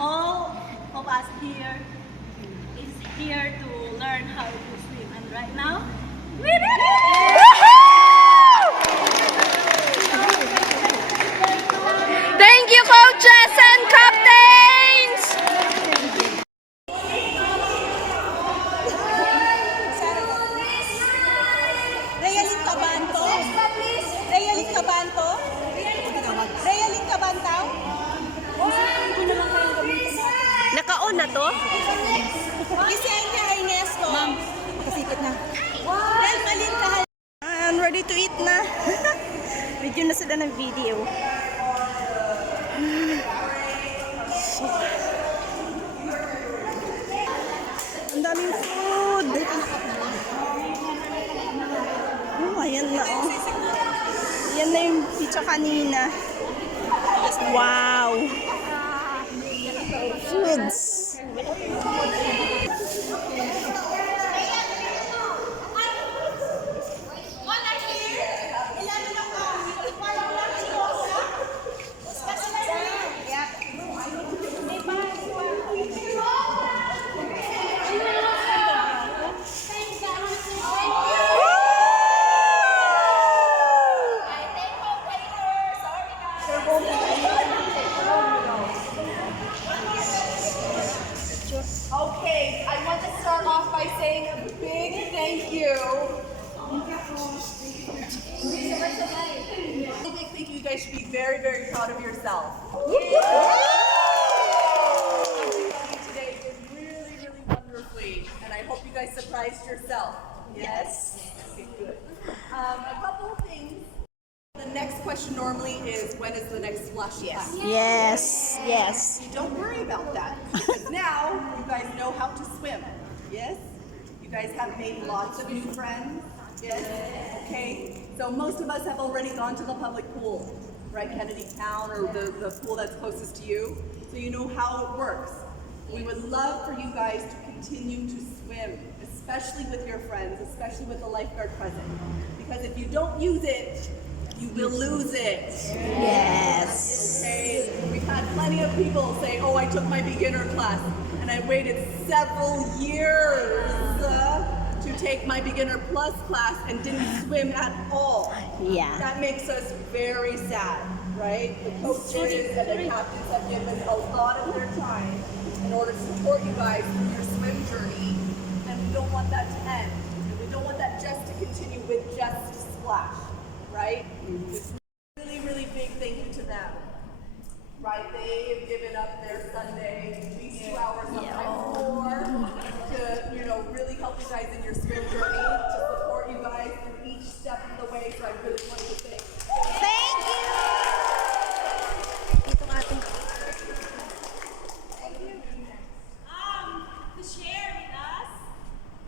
All of us here is here to learn how to swim, and right now we did it! Thank you, coaches and captains! Realin Cabanto? Realin Cabanto? Realin Cabantaw? Naka-on na to? Yesenia Ernesto. Ma'am, kasipit na. Well, malin kahal. I'm ready to eat na. Video na sila ng video. Ang daming food. Oh, ayan na oh. Ayan na yung pizza kanina. Wow. Foods. Okay, I want to start off by saying a big thank you. I think you guys should be very, very proud of yourself. Today did really, really wonderfully, and I hope you guys surprised yourself. Yes? Okay, good. A couple of things. The next question normally is, when is the next splash class? Yes, yes. Don't worry about that, because now you guys know how to swim. Yes? You guys have made lots of new friends. Yes? Okay? So most of us have already gone to the public pool, right? Kennedy Town, or the pool that's closest to you. So you know how it works. We would love for you guys to continue to swim, especially with your friends, especially with the lifeguard present. Because if you don't use it, you will lose it. Yes. Okay, we've had plenty of people say, oh, I took my beginner class and I waited several years to take my beginner plus class and didn't swim at all. Yeah. That makes us very sad, right? The coaches and the captains have given a lot of their time in order to support you guys through your swim journey, and we don't want that to end. And we don't want that just to continue with just splash. Right? It's really, really big thank you to them. Right? They have given up their Sunday, at least 2 hours, sometimes more, to, really help you guys in your swim journey, to support you guys through each step of the way. So I really want to thank you. Thank you! Itong ating... To share with us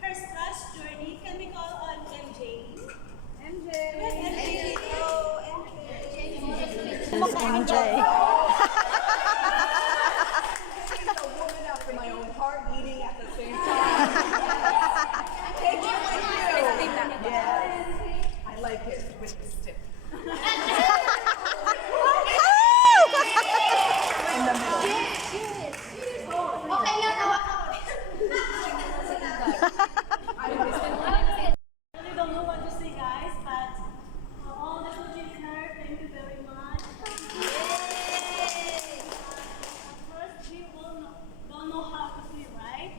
her splash journey, can we call on MJ? MJ. Hello, MJ. She's a woman after my own heart, eating at the same time. Take it with you. Yes. I like it with the stick. In the middle. I really don't know what to say, guys, but all the coaches here, thank you very much. At first, we all don't know how to swim, right?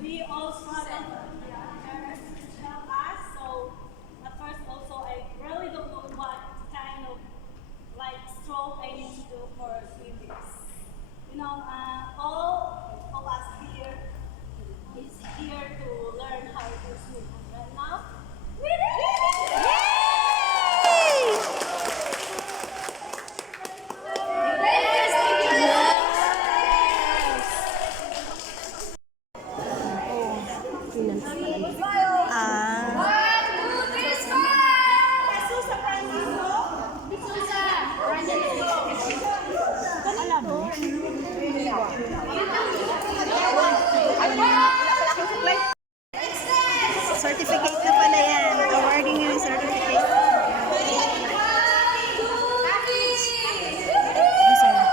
We all struggle with our parents to help us. So at first, also, I really don't know what kind of stroke I need to do for swimming. All of us here is here to learn how to swim. And right now, we did it! Certificate na pala yan. Awarding yung certificate. Sorry.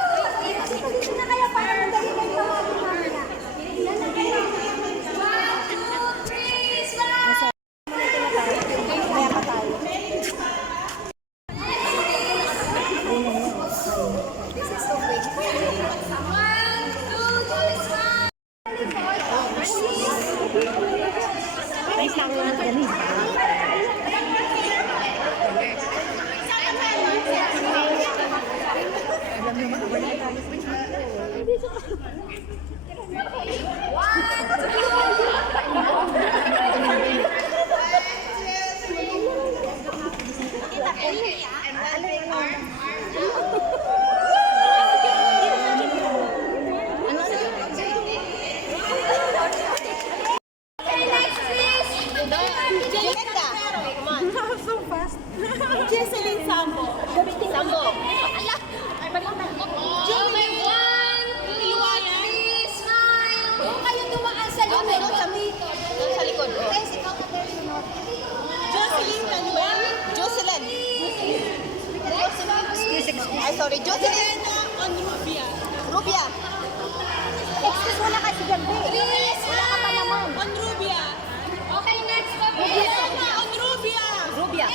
Okay, Jocelyn. On Rubia. Rubia. Excuse mo na kasi gabi. Wala ka pa naman. On Rubia. Okay, next. Rubia. On Rubia. Rubia.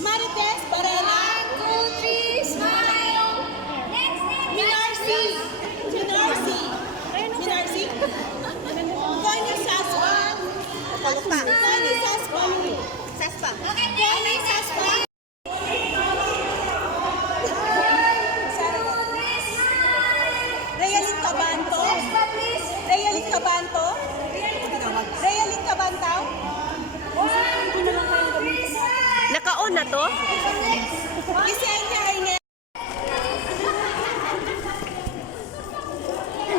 Marites Barela. 1, 2, 3, smile. Next, next. Minarsi. Minarsi. Minarsi. Gani Saspa. Saspa. Gani Saspa. Saspa. Okay, Gani next. Saspa. Realin Cabanto. Realin Cabanto. Realin Cabantaw. Naka-on na to? Gisenya Arnel.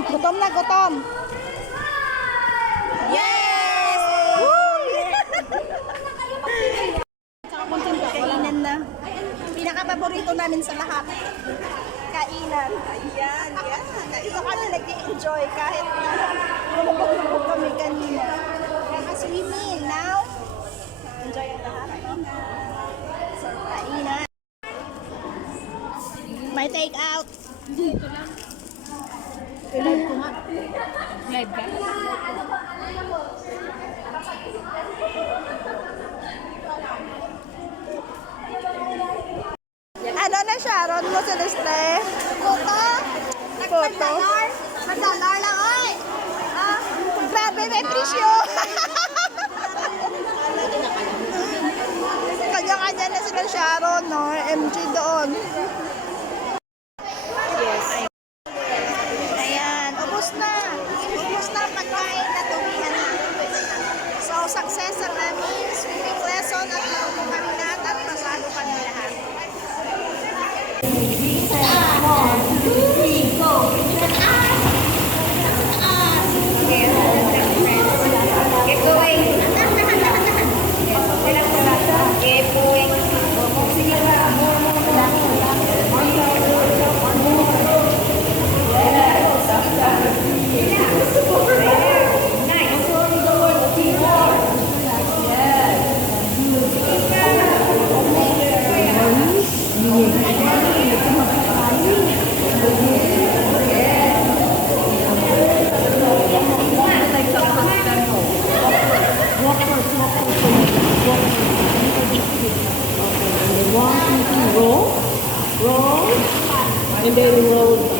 Gutom na, gutom. Yes! Kainan na. Pinaka-paborito namin sa lahat. Kainan. Ayan, yan. Dito kami nag-enjoy kahit na lumubog-lubog kami kanina. Kaka-swimming now. Enjoy ang lahat. So, kainan. May take out. Dito lang. Live ko nga. Live ka? Ano na Sharon mo, Celeste? Photo? Photo? $1 lang, oy. Grabe, may presyo! Kanya-kanya na sila Sharon, no? MG doon. Yes. Ayan, ubos na. Ubos na ang pagkain na tumihan na. So, success ang aming swimming lesson at naupo kami lahat at pasado kami lahat. Keep going. Keep going. Sige ba? And then roll